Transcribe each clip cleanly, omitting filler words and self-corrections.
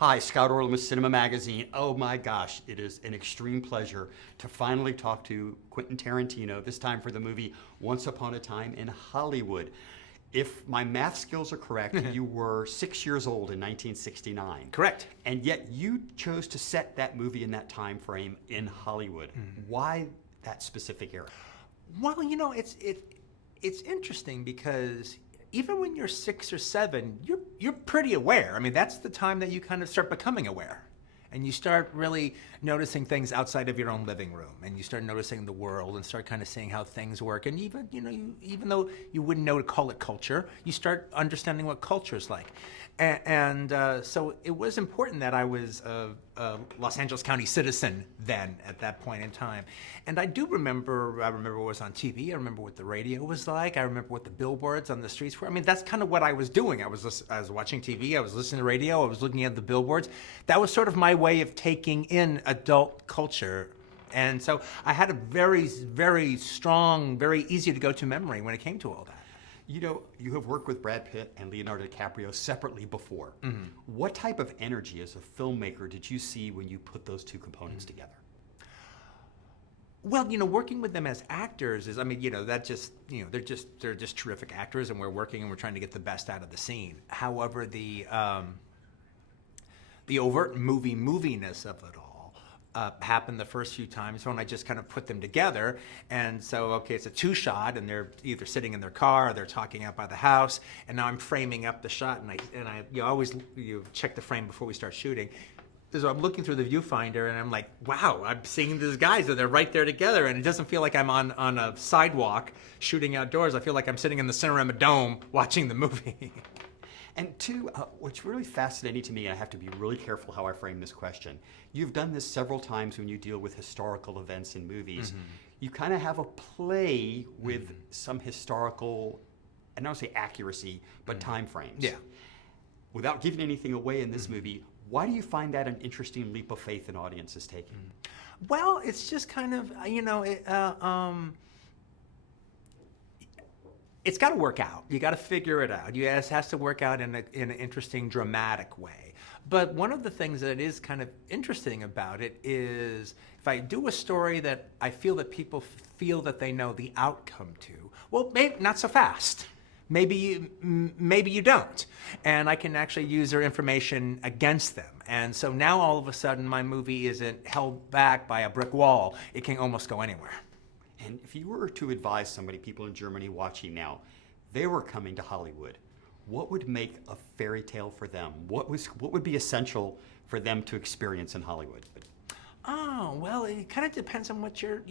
Hi, Scott Orlin with CINEMA-Magazin. Oh my gosh, it is an extreme pleasure to finally talk to Quentin Tarantino, this time for the movie Once Upon a Time in Hollywood. If my math skills are correct, you were 6 years old in 1969. Correct. And yet you chose to set that movie in that time frame in Hollywood. Why that specific era? Well, you know, it's interesting because even when you're 6 or 7, you're pretty aware. I mean, that's the time that you kind of start becoming aware. And you start really noticing things outside of your own living room, and you start noticing the world and start kind of seeing how things work. And even, even though you wouldn't know to call it culture, you start understanding what culture is like. So it was important that I was a Los Angeles County citizen then, at that point in time. And I remember what was on TV, I remember what the radio was like, I remember what the billboards on the streets were. I mean, that's kind of what I was doing. I was watching TV, I was listening to radio, I was looking at the billboards. That was sort of my way of taking in adult culture. And so I had a very, very strong, very easy to go to memory when it came to all that. You know, you have worked with Brad Pitt and Leonardo DiCaprio separately before. What type of energy as a filmmaker did you see when you put those two components together? Well, working with them as actors is, I mean, that just, they're just terrific actors, and we're working and we're trying to get the best out of the scene. However, the overt moviness of it all happened the first few times when I just kind of put them together. And so, okay, it's a two-shot, and they're either sitting in their car or they're talking out by the house, and now I'm framing up the shot, and I always check the frame before we start shooting. So I'm looking through the viewfinder, and I'm like, wow, I'm seeing these guys, and they're right there together, and it doesn't feel like I'm on a sidewalk shooting outdoors. I feel like I'm sitting in the Cinerama Dome watching the movie. And two, what's really fascinating to me, and I have to be really careful how I frame this question, you've done this several times when you deal with historical events in movies. You kind of have a play with some historical, I don't say accuracy, but time frames. Yeah. Without giving anything away in this movie, why do you find that an interesting leap of faith an audience is taking? Well, it's just kind of, it's got to work out. You got to figure it out. It has to work out in an interesting, dramatic way. But one of the things that is kind of interesting about it is if I do a story that I feel that people feel that they know the outcome to, well, maybe not so fast. Maybe you don't. And I can actually use their information against them. And so now all of a sudden my movie isn't held back by a brick wall. It can almost go anywhere. And if you were to advise somebody, people in Germany watching now, they were coming to Hollywood, what would make a fairy tale for them? What would be essential for them to experience in Hollywood? Oh, well, it kind of depends on what you're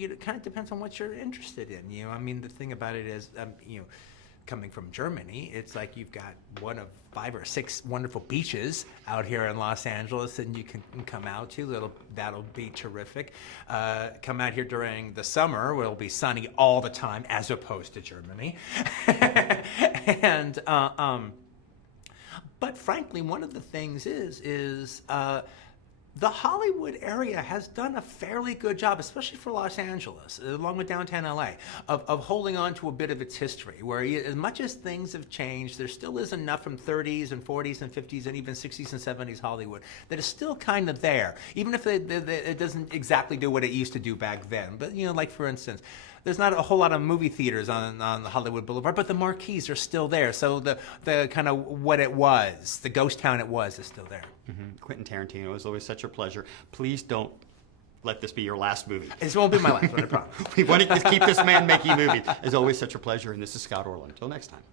interested in. I mean, the thing about it is, coming from Germany, it's like you've got one of 5 or 6 wonderful beaches out here in Los Angeles, and you can come out to. That'll be terrific. Come out here during the summer, where it'll be sunny all the time, as opposed to Germany. But frankly, one of the things is the Hollywood area has done a fairly good job, especially for Los Angeles, along with downtown LA, of holding on to a bit of its history, where as much as things have changed, there still is enough from 30s and 40s and 50s and even 60s and 70s Hollywood that is still kind of there, even if it doesn't exactly do what it used to do back then. But, like for instance, there's not a whole lot of movie theaters on the Hollywood Boulevard, but the marquees are still there. So the kind of what it was, the ghost town it was, is still there. Quentin Tarantino, it was always such a pleasure. Please don't let this be your last movie. This won't be my last one, I promise. We want to keep this man making movies. It's always such a pleasure, and this is Scott Orlin. Until next time.